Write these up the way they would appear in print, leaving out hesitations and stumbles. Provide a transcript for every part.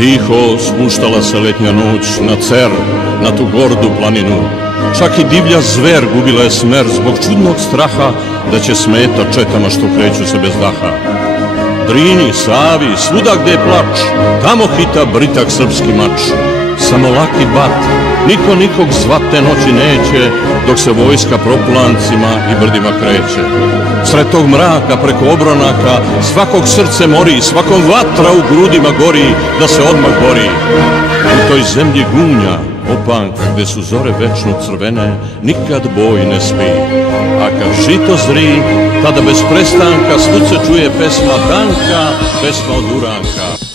Tiho spuštala se letnja noć na Cer, na tu gordu planinu. Čak i divlja zver gubila je smer zbog čudnog straha da će smeta četama što kreću se bez daha. Drini, Savi, svuda gde je plač, tamo hita britak srpski mač. Samo laki bat, niko nikog zvat te noći neće, dok se vojska propulancima i brdima kreće. Sred tog mraka preko obronaka svakog srce mori, svakom vatra u grudima gori, da se odmah bori. U toj zemlji gunja, opanka, gde su zore večno crvene, nikad boj ne spi. A kad žito zri, tada bez prestanka svud se čuje pesma Danka, pesma od uranka.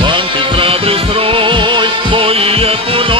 Pamti hrabri stroj koji je puno